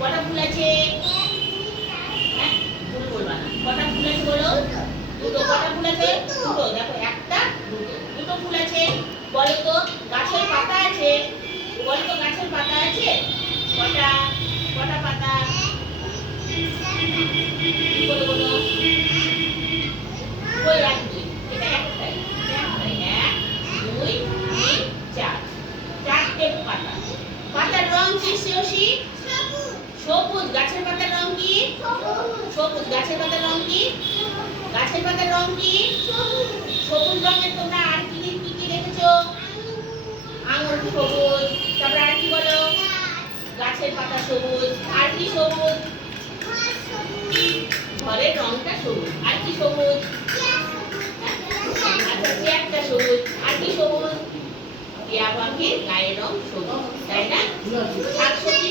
কটা ফুল আছে? হ্যাঁ, ফুল বলবা না। কটা ফুল আছে বলো? দুটো। কটা ফুল আছে? দুটো। দেখো, একটা দুটো ফুল আছে। বলো তো গাছের পাতা আছে? বলো তো গাছের পাতা আছে কটা? কটা পাতা? কি বলো বলো? ওই এক দুই, এটা একটাই। এক দুই তিন চার, চারটে পাতা। পাতার রং কি শ্রেয়সী? সবুজ। গাছের পাতার রং কি? সবুজ। গাছের পাতার রং কি? গাছের পাতার রং কি? সবুজ রঙের। তোমরা আর কি কি কি দেখেছো? আঙুর সবুজ। তারপরে আর কি বলো? গাছের পাতা সবুজ। আর কি সবুজ? ঘরের রংটা সবুজ। আর কি সবুজ? আচ্ছা, চেয়ারটা সবুজ। আর কি সবুজ? টিয়া পাখির গায়ের রং সবুজ, তাই না? শাকসবজি